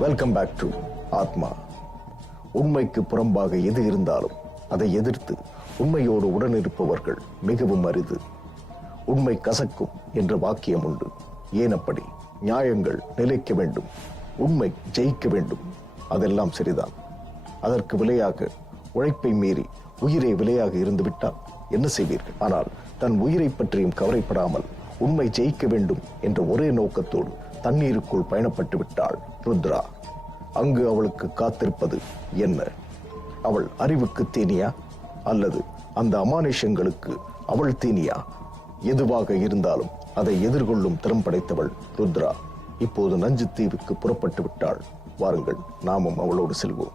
Welcome back to ஆத்மா. உண்மைக்கு புறம்பாக எது இருந்தாலும் அதை எதிர்த்து உண்மையோடு உடனிருப்பவர்கள் மிகவும் அரிது. உண்மை கசக்கும் என்ற வாக்கியம் உண்டு. ஏனப்படி? நியாயங்கள் நிலைக்க வேண்டும், உண்மை ஜெயிக்க வேண்டும். அதெல்லாம் சரிதான். அதற்கு விலையாக உழைப்பை மீறி உயிரை விலையாக இருந்துவிட்டால் என்ன செய்வீர்கள்? ஆனால் தன் உயிரை பற்றியும் கவலைப்படாமல் உண்மை ஜெயிக்க வேண்டும் என்ற ஒரே நோக்கத்தோடு தண்ணீருக்குள் பயணப்பட்டு விட்டாள் ருத்ரா. அங்கு அவளுக்கு காத்திருப்பது என்ன? அவள் அறிவுக்கு தீனியா அல்லது அந்த அமானுஷங்களுக்கு அவள் தீனியா? எதுவாக இருந்தாலும் அதை எதிர்கொள்ளும் திறம் படைத்தவள் ருத்ரா. இப்போது நஞ்சு தீவுக்கு புறப்பட்டு விட்டாள். வாருங்கள், நாமும் அவளோடு செல்வோம்.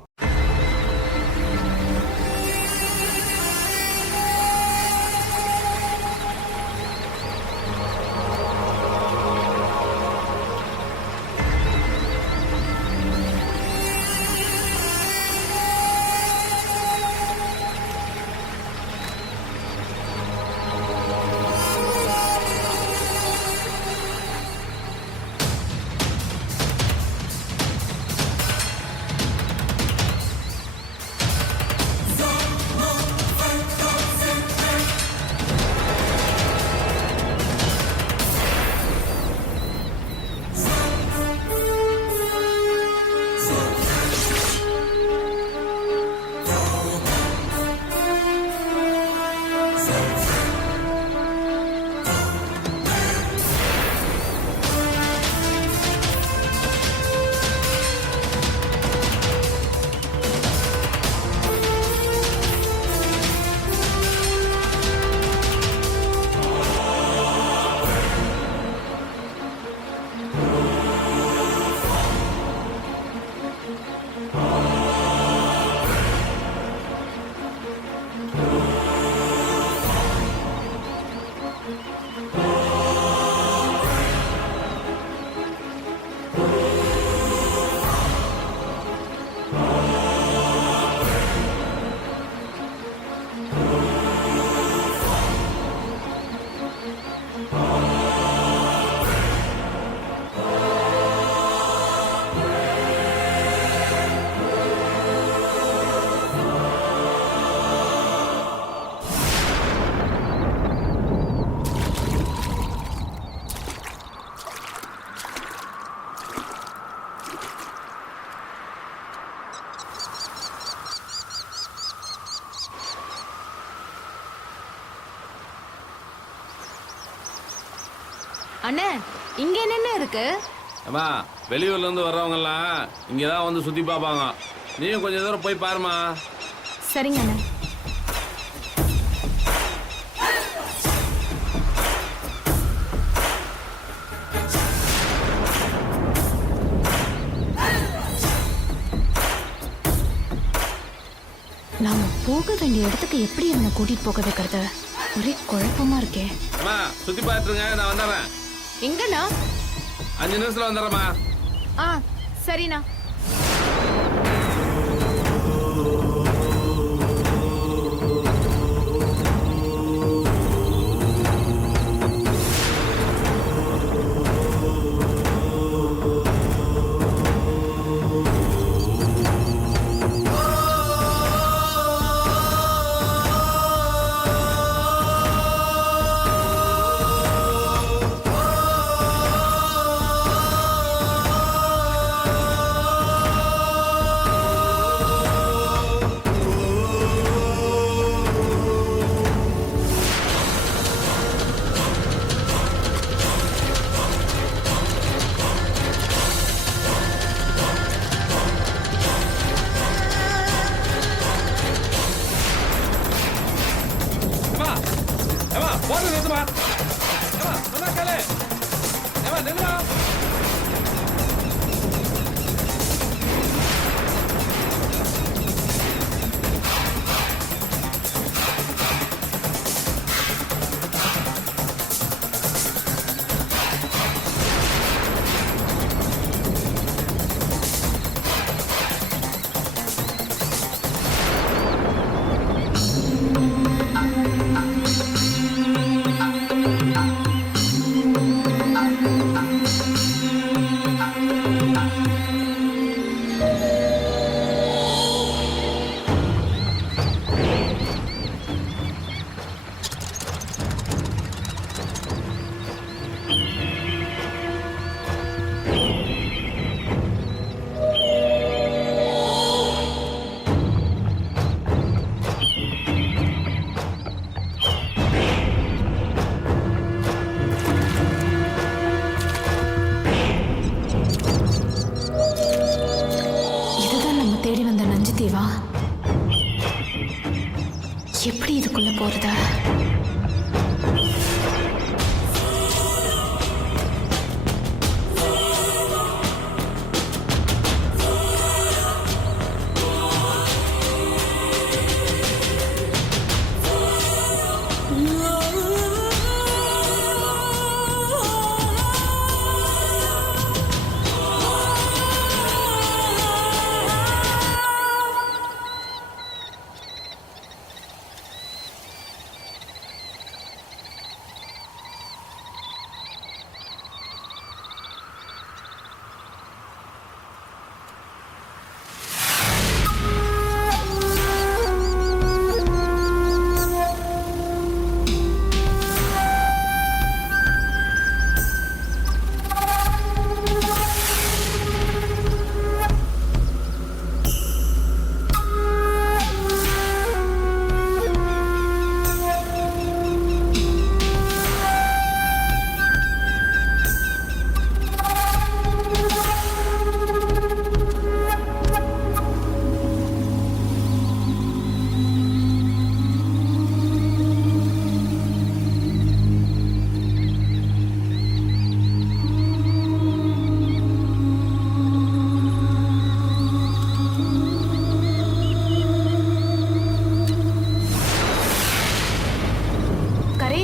அண்ணே, இங்க என்ன இருக்கு? அம்மா, வெளியூர்ல இருந்து வர்றவங்க எல்லாம் இங்கதான் வந்து சுத்தி பாப்பாங்க. நீயும் கொஞ்சம் தூரம் போய் பாருமா. சரிங்க அண்ணே. நாம போக வேண்டிய இடத்துக்கு எப்படி இவனை கூட்டிட்டு போக வைக்கிறது? ஒரே குழப்பமா இருக்கே. அம்மா, சுத்தி பாத்துருங்க, நான் வந்துடுறேன். எங்கண்ணா? 5 நிமிஷத்துல வந்துடுறேம்மா. சரிண்ணா. எப்படி இதுக்குள்ள போறது?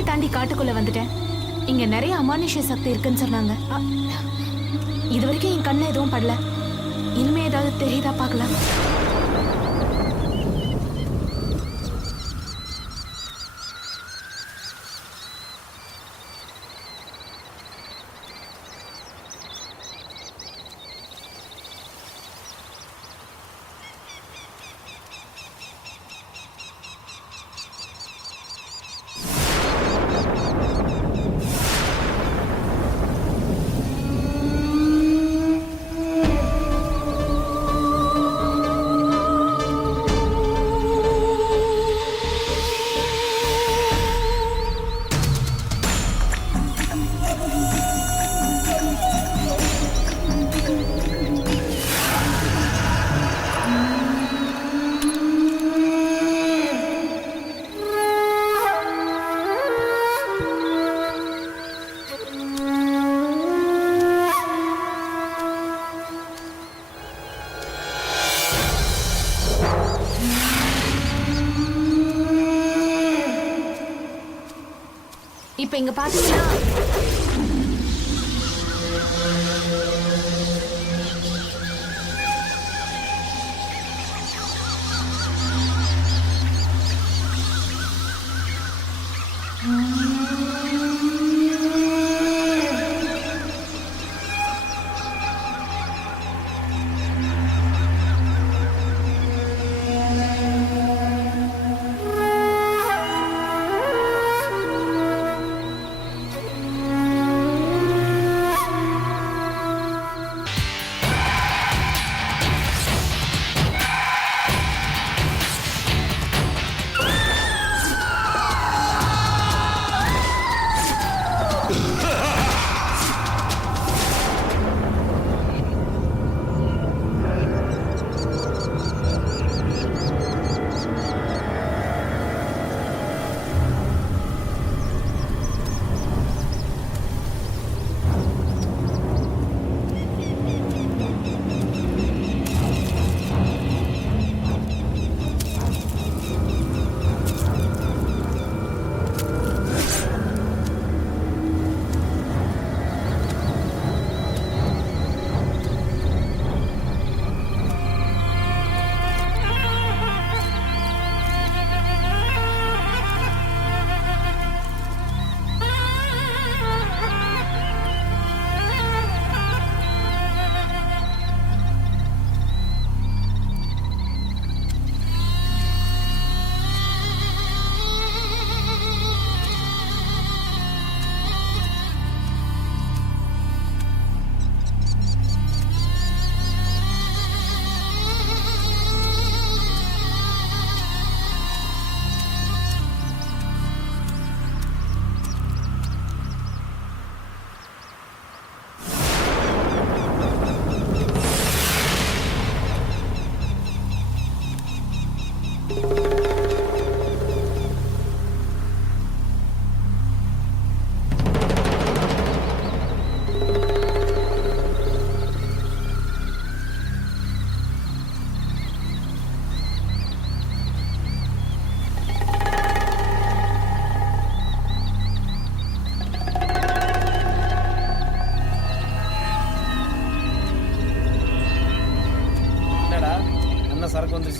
தாண்டி காட்டுக்குள்ள வந்துட்டேன். இங்க நிறைய அமானுஷ்ய சக்தி இருக்குன்னு சொன்னாங்க. இது வரைக்கும் என் கண்ணு எதுவும் படல. இனிமே ஏதாவது தெரியுதா பார்க்கலாம். இப்ப இங்க பாத்தீங்கன்னா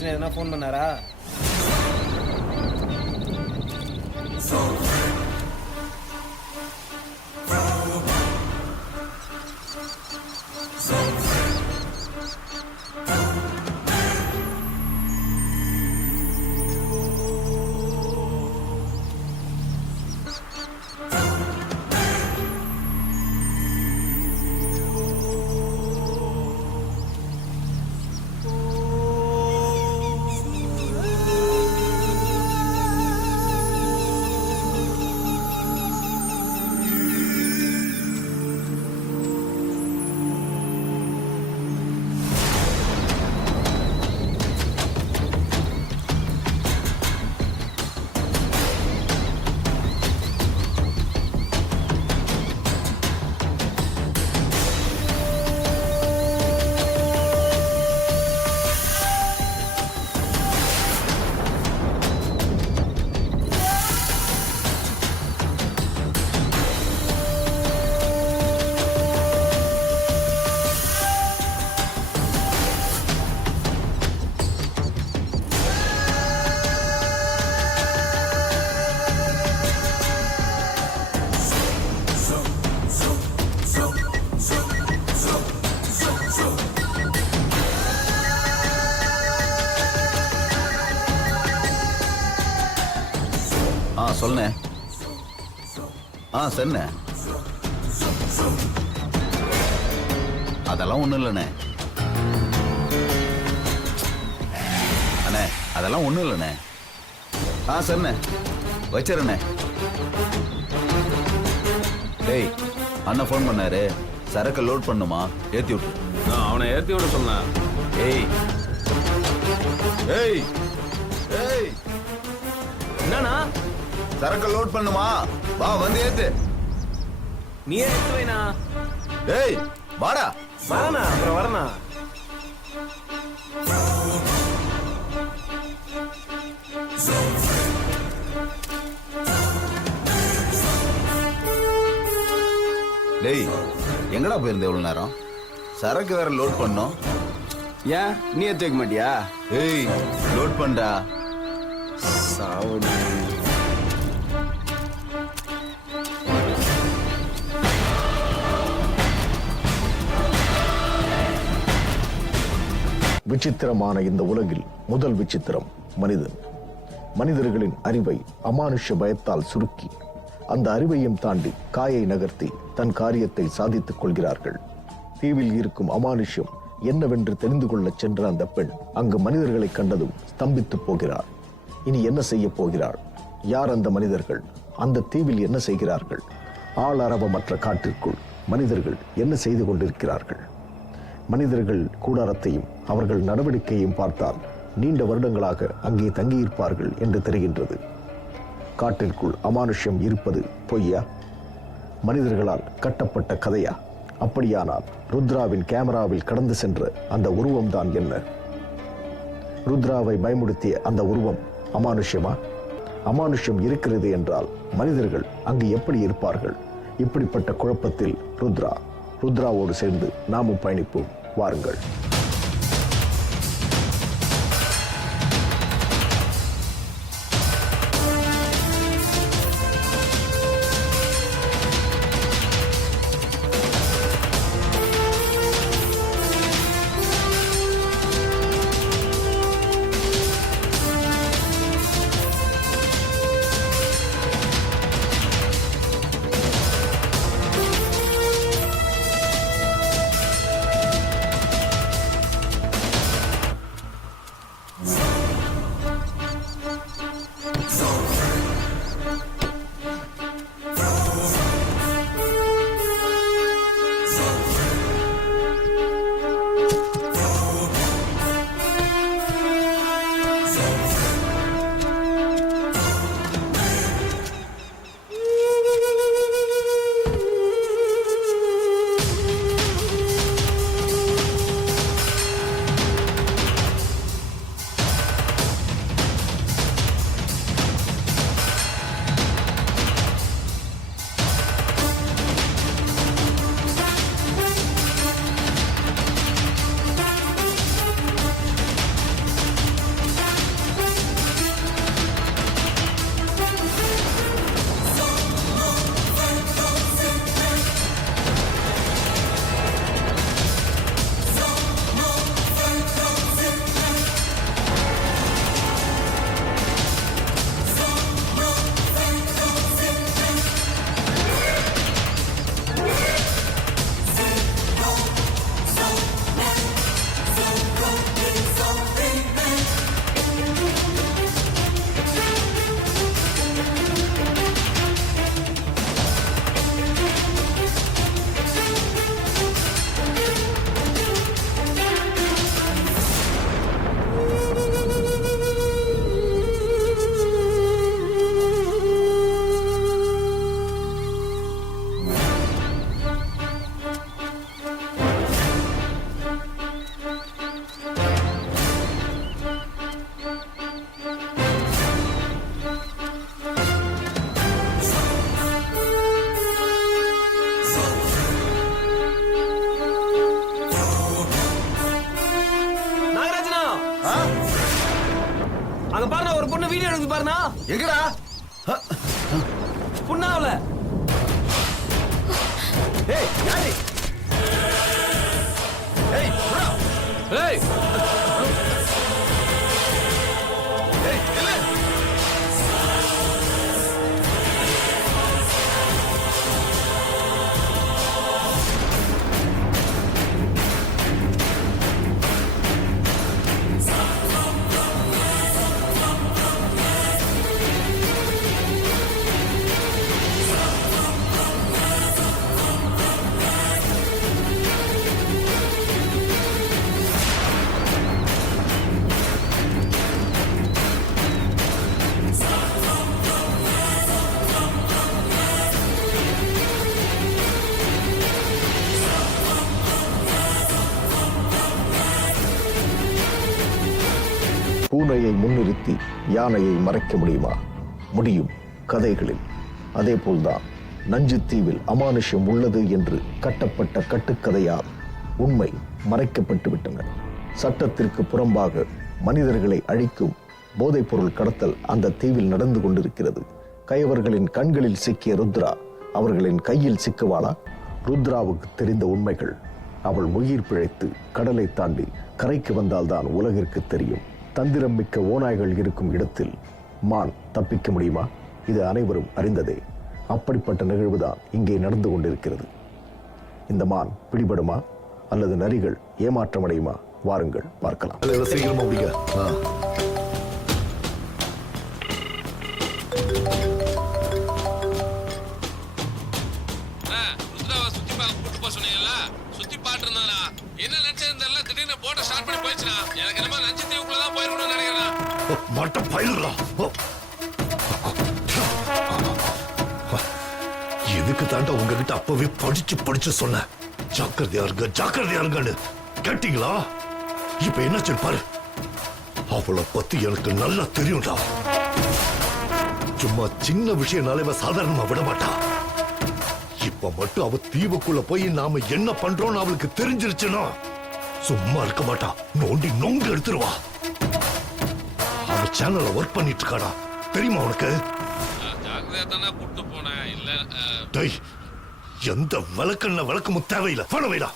ஸ்டேஷன் எதுனா ஃபோன் பண்ணாரா? சொல்லுண்ணே. சரிண்ணே. அதெல்லாம் ஒண்ணும் இல்லைண்ணே. அண்ணே அதெல்லாம் ஒண்ணும் இல்லைண்ணே. சரிண்ணே வச்சிருண்ணே. டேய் அண்ணன் ஃபோன் பண்ணாரு, சரக்கு லோட் பண்ணுமா, ஏத்தி விட்டு. அவனை ஏத்தி விட சொன்னேன். ஏய் ஏய் ஏய் என்னண்ணா? சரக்கு லோட் பண்ணுமா, வா வந்து ஏத்து. நீ எடுத்து வைண்ணா. ஏய் வாடா. வரண்ணா, அப்புறம் வரண்ணா. டேய் எங்கடா போயிருந்த எவ்வளவு நேரம்? சரக்கு வேற லோட் பண்ணோம். ஏன் நீ எடுத்து வைக்க மாட்டியா? ஏய் லோட் பண்ணா. சாவடி. விசித்திரமான இந்த உலகில் முதல் விசித்திரம் மனிதன். மனிதர்களின் அறிவை அமானுஷ்ய பயத்தால் சுருக்கி அந்த அறிவையும் தாண்டி காயை நகர்த்தி தன் காரியத்தை சாதித்துக் கொள்கிறார்கள். தீவில் இருக்கும் அமானுஷ்யம் என்னவென்று தெரிந்து கொள்ள சென்ற அந்த பெண் அங்கு மனிதர்களை கண்டதும் ஸ்தம்பித்து போகிறார். இனி என்ன செய்ய போகிறாள்? யார் அந்த மனிதர்கள்? அந்த தீவில் என்ன செய்கிறார்கள்? ஆளரவமற்ற காட்டிற்குள் மனிதர்கள் என்ன செய்து கொண்டிருக்கிறார்கள்? மனிதர்கள் கூடாரத்தையும் அவர்கள் நடவடிக்கையையும் பார்த்தால் நீண்ட வருடங்களாக அங்கே தங்கியிருப்பார்கள் என்று தெரிகின்றது. காட்டிற்குள் அமானுஷ்யம் இருப்பது பொய்யா? மனிதர்களால் கட்டப்பட்ட கதையா? அப்படியானால் ருத்ராவின் கேமராவில் கடந்து சென்ற அந்த உருவம்தான் என்ன? ருத்ராவை பயமுடுத்திய அந்த உருவம் அமானுஷ்யமா? அமானுஷ்யம் இருக்கிறது என்றால் மனிதர்கள் அங்கு எப்படி இருப்பார்கள்? இப்படிப்பட்ட குழப்பத்தில் ருத்ராவோடு சேர்ந்து நாமும் பயணிப்போம். வாருங்கள். எங்கடா? புண்ணாவல. ஏய் யாரு? ஏய் புறா. ஏய் ஏய் இல்ல. பூனையை முன்னிறுத்தி யானையை மறைக்க முடியுமா? முடியும், கதைகளில். அதேபோல்தான் நஞ்சுத்தீவில் அமானுஷ்யம் உள்ளது என்று கட்டப்பட்ட கட்டுக்கதையால் உண்மை மறைக்கப்பட்டு விட்டன. சட்டத்திற்கு புறம்பாக மனிதர்களை அழிக்கும் போதைப்பொருள் கடத்தல் அந்த தீவில் நடந்து கொண்டிருக்கிறது. கயவர்களின் கண்களில் சிக்கிய ருத்ரா அவர்களின் கையில் சிக்குவாளா? ருத்ராவுக்கு தெரிந்த உண்மைகள். அவள் உயிர் பிழைத்து கடலை தாண்டி கரைக்கு வந்தால்தான் உலகிற்கு தெரியும். தந்திரம் மிக்க ஓநாய்கள் இருக்கும் இடத்தில் மான் தப்பிக்க முடியுமா? இது அனைவரும் அறிந்ததே. அப்படிப்பட்ட நிகழ்வுதான் இங்கே நடந்து கொண்டிருக்கிறது. இந்த மான் பிடிபடுமா அல்லது நரிகள் ஏமாற்றமடையுமா? வாருங்கள் பார்க்கலாம். சீக்கிரமா முடிங்க. ருத்ராவை சுத்தி பார்க்க கூட்டு போக சொன்னீங்கல்ல, சுத்தி பாட்டு இருந்தானா என்ன நினைச்சிருந்தா திடீர்னு போட்ட ஸ்டார்ட் பண்ணி போயிடுச்சுனா எனக்கு என்னமா நஞ்சு தீவுக்குள்ளதான் போயிருக்கணும்னு நினைக்கிறேன். மட்ட பயிலுங்களா? எதுக்கு தாண்டா உங்ககிட்ட அப்பவே படிச்சு சொன்னேன், ஜாக்கிரதையா இருங்கன்னு. கேட்டீங்களா? இப்ப என்னாச்சு பாரு. அவளை பத்தி எனக்கு நல்லா தெரியும்டா. சும்மா சின்ன விஷயம்னால இவ சாதாரணமா விட மாட்டா. இப்ப மட்டும் அவ தீவுக்குள்ள போய் நாம என்ன பண்றோம்னு அவளுக்கு தெரிஞ்சிருச்சுன்னா சும்மா இருக்க மாட்டா. நோண்டி நொங்கு எடுத்துருவா. அவ சேனல்ல ஒர்க் பண்ணிட்டு இருக்காடா, தெரியுமா உனக்கு? ஜாக்கிரதையா தானே கூட்டு போனேன். இல்ல டேய், எந்த விளக்கமும் தேவையில்லை. பணம் வைடா.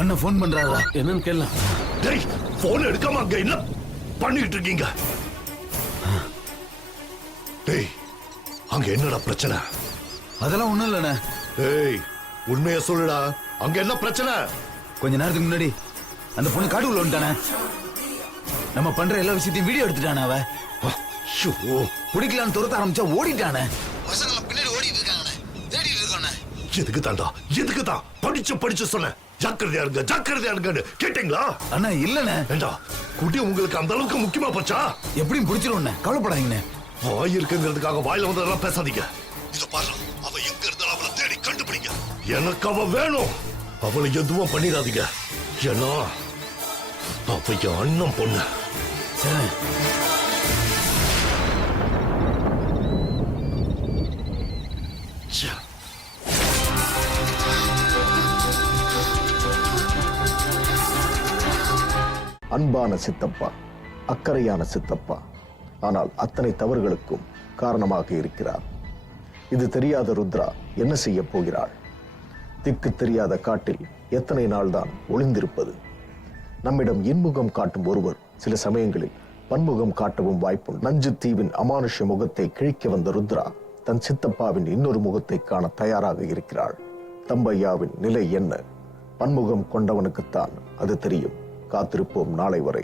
அண்ணா போன் பண்றாரா? என்னன்னு கேளலாம். டேய், போன் எடுக்காம அங்க என்ன பண்ணிட்டு இருக்கீங்க? டேய், அங்க என்னடா பிரச்சனை? அதெல்லாம் ஒண்ணும் இல்லண்ணே. டேய், உண்மைய சொல்லுடா. அங்க என்ன பிரச்சனை? கொஞ்ச நேரத்துக்கு முன்னாடி அந்த பொண்ணு காட்டுக்குள்ள வந்துட்டானே. நம்ம பண்ற எல்லா விஷயத்தையும் வீடியோ எடுத்துட்டானே. அவ பிடிக்கலான்னு துரத்த ஆரம்பிச்சா ஓடிட்டானே. பசங்களை பின்னாடி ஓடிட்டு இருக்காங்க, தேடிட்டு இருக்கானே. எதுக்கு தான் படிச்சு சொன்னேன், ஜாக்கிரதையா இருங்கன்னு. கேட்டீங்களா? அண்ணா இல்லண்ணே. ஏண்டா, குட்டி உங்களுக்கு அந்த அளவுக்கு முக்கியமா போச்சா? எப்படியும் பிடிச்சிருவோண்ணே, கவலைப்படாதீங்கண்ணே. வாய் இருக்குங்கிறதுக்காக வாயில வந்ததெல்லாம் பேசாதீங்க. இத பாரு, அவ எங்க இருந்தாலும் அவளை தேடி கண்டுபிடிங்க. எனக்கு அவ வேணும். அவளை எதுவும் பண்ணிடாதீங்க. ஏன்னா அவ என் அண்ணன் பொண்ணு. சரி. அன்பான சித்தப்பா, அக்கறையான சித்தப்பா, ஆனால் அத்தனை தவறுகளுக்கும் காரணமாக இருக்கிறார். இது தெரியாத ருத்ரா என்ன செய்ய போகிறாள்? திக்கு தெரியாத காட்டில் எத்தனை நாள் தான் ஒளிந்திருப்பது? நம்மிடம் இன்முகம் காட்டும் ஒருவர் சில சமயங்களில் பன்முகம் காட்டவும் வாய்ப்புண்டு. நஞ்சு தீவின் அமானுஷ்ய முகத்தை கிழிக்க வந்த ருத்ரா தன் சித்தப்பாவின் இன்னொரு முகத்தை காண தயாராக இருக்கிறாள். தம்பையாவின் நிலை என்ன? பன்முகம் கொண்டவனுக்குத்தான் அது தெரியும். காத்திருப்போம் நாளை வரை.